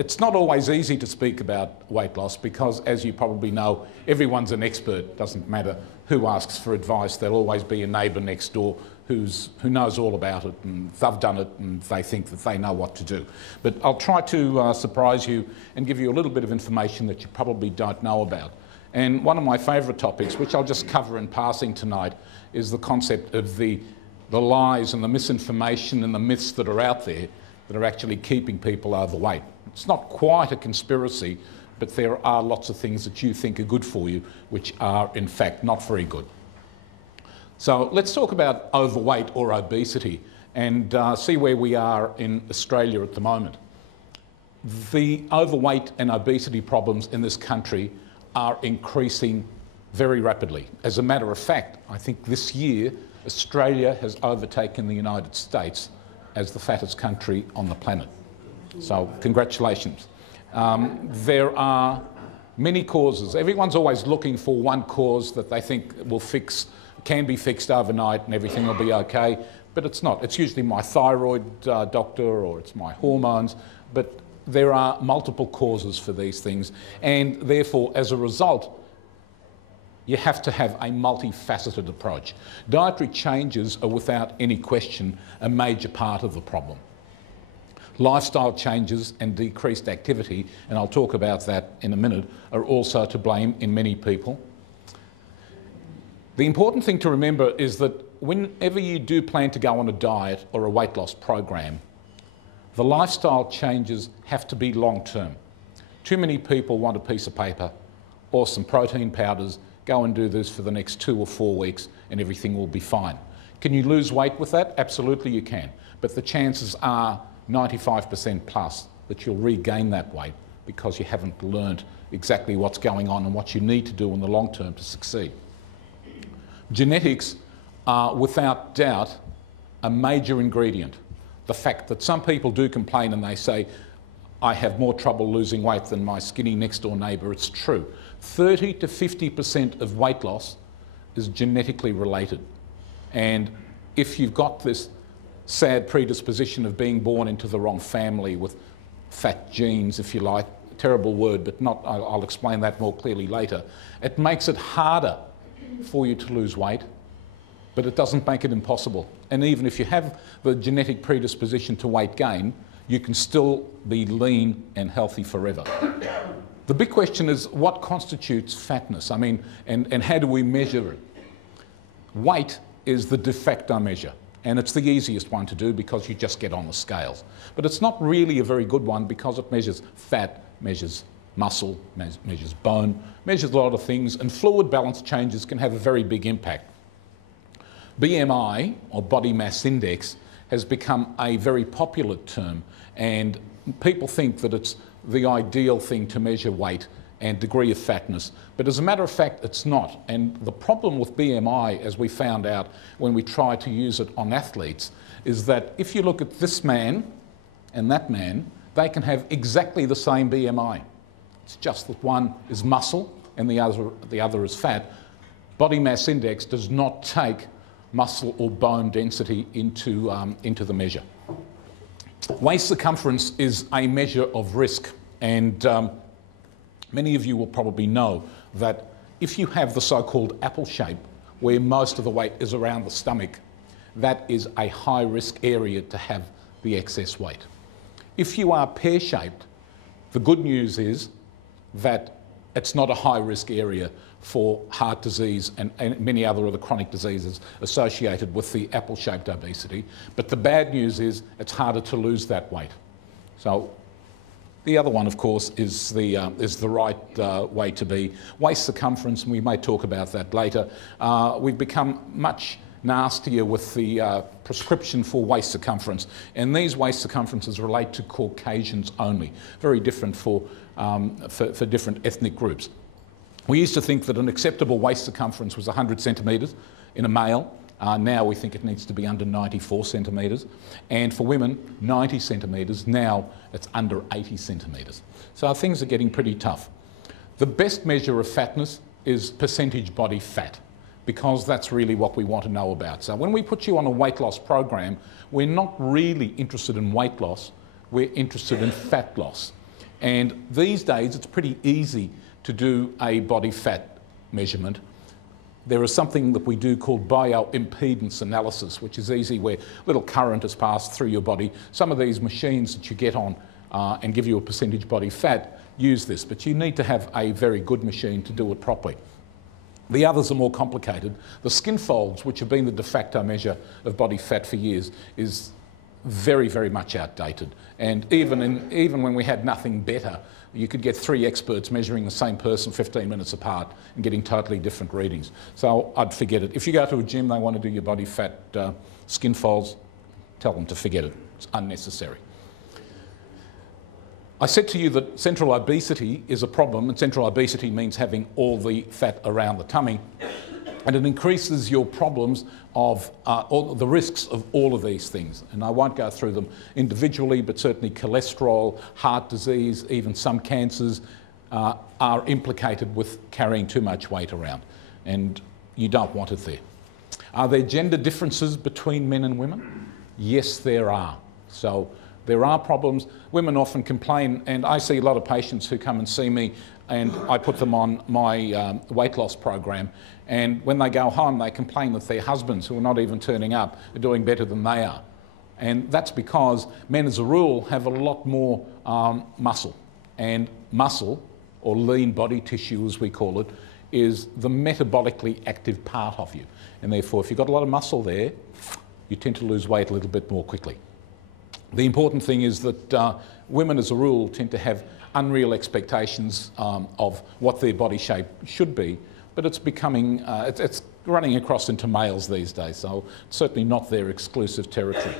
It's not always easy to speak about weight loss because, as you probably know, everyone's an expert. Doesn't matter who asks for advice, there'll always be a neighbour next door who knows all about it, and they've done it and they think that they know what to do. But I'll try to surprise you and give you a little bit of information that you probably don't know about. And one of my favourite topics, which I'll just cover in passing tonight, is the concept of the lies and the misinformation and the myths that are out there that are actually keeping people overweight. It's not quite a conspiracy, but there are lots of things that you think are good for you which are in fact not very good. So let's talk about overweight or obesity and see where we are in Australia at the moment. The overweight and obesity problems in this country are increasing very rapidly. As a matter of fact, I think this year Australia has overtaken the United States as the fattest country on the planet. So congratulations. There are many causes. Everyone's always looking for one cause that they think can be fixed overnight and everything will be okay, but it's not. It's usually my thyroid doctor or it's my hormones, but there are multiple causes for these things, and therefore as a result you have to have a multifaceted approach. Dietary changes are without any question a major part of the problem. Lifestyle changes and decreased activity, and I'll talk about that in a minute, are also to blame in many people. The important thing to remember is that whenever you do plan to go on a diet or a weight loss program, the lifestyle changes have to be long term. Too many people want a piece of paper or some protein powders, go and do this for the next 2 or 4 weeks and everything will be fine. Can you lose weight with that? Absolutely you can, but the chances are 95% plus that you'll regain that weight because you haven't learned exactly what's going on and what you need to do in the long term to succeed. Genetics are without doubt a major ingredient. The fact that some people do complain and they say, I have more trouble losing weight than my skinny next door neighbour, it's true. 30 to 50% of weight loss is genetically related. And if you've got this sad predisposition of being born into the wrong family with fat genes, if you like, terrible word, but not, I'll explain that more clearly later, it makes it harder for you to lose weight, but it doesn't make it impossible. And even if you have the genetic predisposition to weight gain, you can still be lean and healthy forever. The big question is what constitutes fatness? I mean, and how do we measure it? Weight is the de facto measure, and it's the easiest one to do because you just get on the scales. But it's not really a very good one because it measures fat, measures muscle, measures bone, measures a lot of things, and fluid balance changes can have a very big impact. BMI, or body mass index, has become a very popular term, and people think that it's the ideal thing to measure weight and degree of fatness, but as a matter of fact it's not. And the problem with BMI, as we found out when we tried to use it on athletes, is that if you look at this man and that man, they can have exactly the same BMI. It's just that one is muscle and the other is fat. Body mass index does not take muscle or bone density into the measure. Waist circumference is a measure of risk, and many of you will probably know that if you have the so-called apple shape, where most of the weight is around the stomach, that is a high risk area to have the excess weight. If you are pear-shaped, the good news is that it's not a high risk area for heart disease and many other chronic diseases associated with the apple-shaped obesity. But the bad news is it's harder to lose that weight. So the other one, of course, is the right way to be. Waist circumference, and we may talk about that later. We've become much nastier with the prescription for waist circumference, and these waist circumferences relate to Caucasians only, very different for different ethnic groups. We used to think that an acceptable waist circumference was 100 centimetres in a male. Now we think it needs to be under 94 centimetres, and for women 90 centimetres. Now it's under 80 centimetres. So things are getting pretty tough. The best measure of fatness is percentage body fat, because that's really what we want to know about. So when we put you on a weight loss program, we're not really interested in weight loss, we're interested in fat loss. And these days it's pretty easy to do a body fat measurement. There is something that we do called bioimpedance analysis, which is easy, where little current is passed through your body. Some of these machines that you get on and give you a percentage body fat use this, but you need to have a very good machine to do it properly. The others are more complicated. The skin folds, which have been the de facto measure of body fat for years, is very, very much outdated. And even when we had nothing better, you could get 3 experts measuring the same person 15 minutes apart and getting totally different readings. So I'd forget it. If you go to a gym, they want to do your body fat skin folds, tell them to forget it. It's unnecessary. I said to you that central obesity is a problem, and central obesity means having all the fat around the tummy, and it increases your problems of all the risks of all of these things. And I won't go through them individually, but certainly cholesterol, heart disease, even some cancers are implicated with carrying too much weight around, and you don't want it there. Are there gender differences between men and women? Yes, there are. So there are problems. Women often complain, and I see a lot of patients who come and see me, and I put them on my weight loss program, and when they go home they complain that their husbands, who are not even turning up, are doing better than they are. And that's because men as a rule have a lot more muscle, and muscle, or lean body tissue as we call it, is the metabolically active part of you, and therefore if you've got a lot of muscle there, you tend to lose weight a little bit more quickly. The important thing is that women as a rule tend to have unreal expectations of what their body shape should be, but it's becoming, it's running across into males these days, so it's certainly not their exclusive territory.